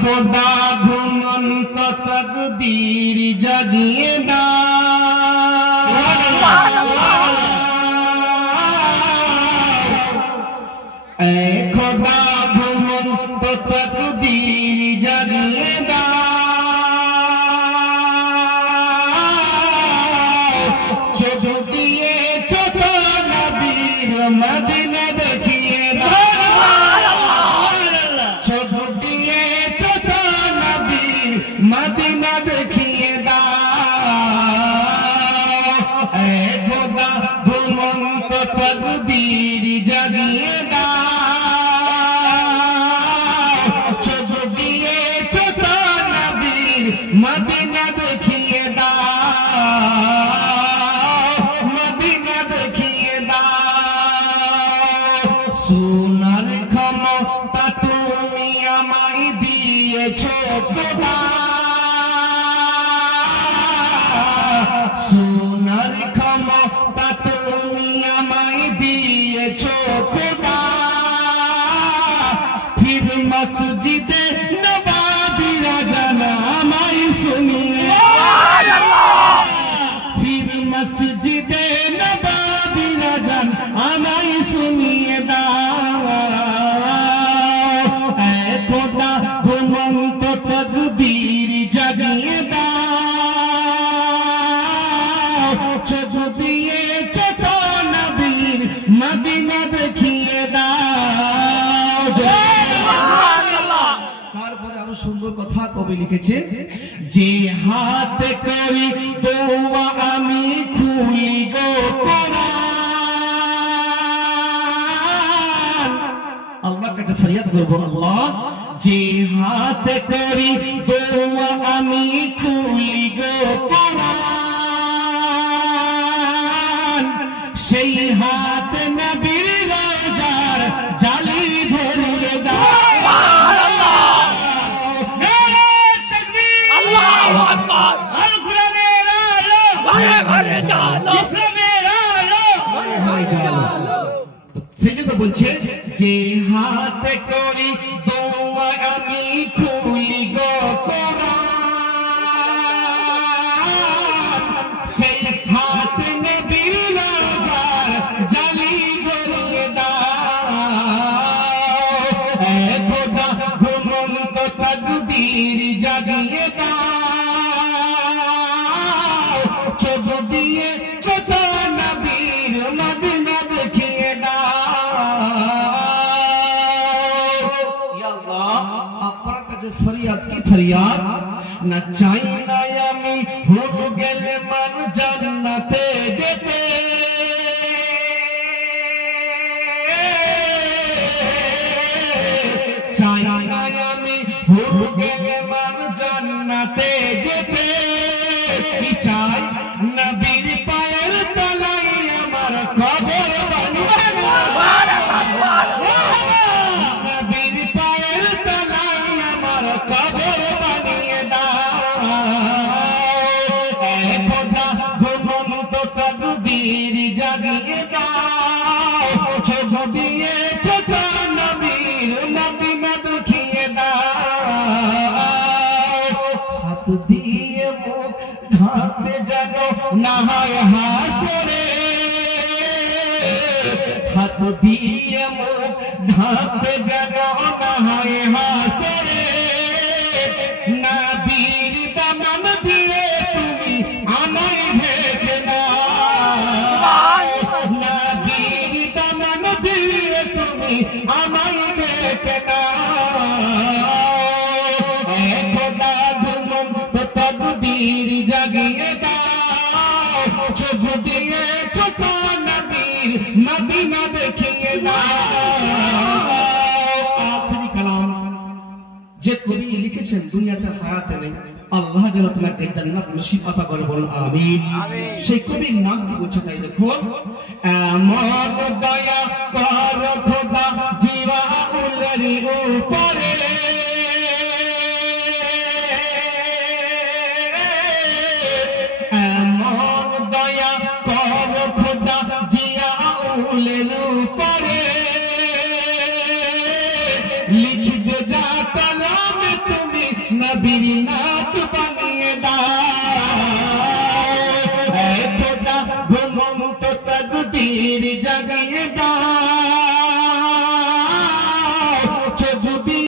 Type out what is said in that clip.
খোদা ঘুমন্ত তকদীর জাগিয়ে দাও, এ খোদা ঘুমন্ত তকদীর জাগিয়ে দাও, চোখ দিয়ে ছোট নবীর মদিনা দেখিয়ে দাও, চোখ দিয়ে ছোট নবীর মদিনা দেখিয়ে দাও, এ খোদা ঘুমন্ত তকদীর জাগিয়ে দাও, চোখ দিয়ে ছোট নবীর মদিনা দেখিয়ে দাও, মদিনা দেখিয়ে দাও। সোনার ক্ষমতা তুমি আমায় দিয়েছো খোদা, সোনার ক্ষমতা তুমি আমায় দিয়েছো খোদা, ফির মসজিদে নবাবিরা জানা আমায় শুনিয়ে, ফির মসজিদে নবাবিরা জান আমায় শুনিয়ে দাও, এ খোদা ঘুমন্ত তকদীর জাগিয়ে দাও, চোখ দিয়ে ছোট নবীর মদিনা দেখিয়ে দাও। তারপরে আরো সুন্দর কথা কবি লিখেছেন, যে হাতে করি দোয়া আমি খুলি গো কোরআন, আল্লাহর কাছে ফরিয়াদ করবো, আল্লাহ যে হাতে করি দোয়া আমি খুলি গো কোরআন, সেই হাত নবীর রোজার জালি ধরিয়ে দাও, সেজন্য বলছে যে হাতে করি দোয়া আমি খুলি গো কোরআন, সেই হাত নবীর রোজার জালি ধরিয়ে দাও, এ খোদা ঘুমন্ত তকদীর জাগিয়ে দাও, চোখ দিয়ে ছোট নবীর মদিনা দেখিয়ে দাও। ইয়া আল্লাহ, আপনার কাছে ফরিয়াদ কি ফরিয়াদ, না চাই না আমি হয়ে গেলে মান জান্নাতে যেতে, চাই না আমি হয়ে গেলে মান জান্নাতে যেতে, কি চাই নবীর পায়ের তলায় আমার কবর বানিয়ে দাও, নবীর পায়ের তলায় আমার কবর বানিয়ে দাও, এ খোদা ঘুমন্ত তকদীর জাগিয়ে দাও, চোখ দিয়ে ছোট নবীর মদিনা দেখিয়ে দাও, হাত দিয়ে মুখ ঢাকতে যেন না হয় হাসরে, হাত দিয়ে মুখ ঢাকতে যেন না হয় হাসরে, নবীর দামান দিয়ে তুমি আমায় ঢেকে দাও, নবীর দামান দিয়ে তুমি আমায় ঢেকে দাও, এ খোদা ঘুমন্ত তকদীর জাগিয়ে দাও, চোখ দিয়ে ছোট নবীর মদিনা দেখিয়ে দাও। আখেরি কালাম যে কবি লিখেছেন দুনিয়াতে হায়াতে নেই, আল্লাহ যেন তোমাকে জান্নাত নসিব আতা করে, বলুন আমিন। সেই কবির নাম কি বলছে তাই দেখুন, এমন দয়া কর খোদা জিওয়াউলের উপরে, এমন দয়া কর খোদা জিওয়াউলের উপরে, লিখবে যা কলমে তুমি নবীর নাম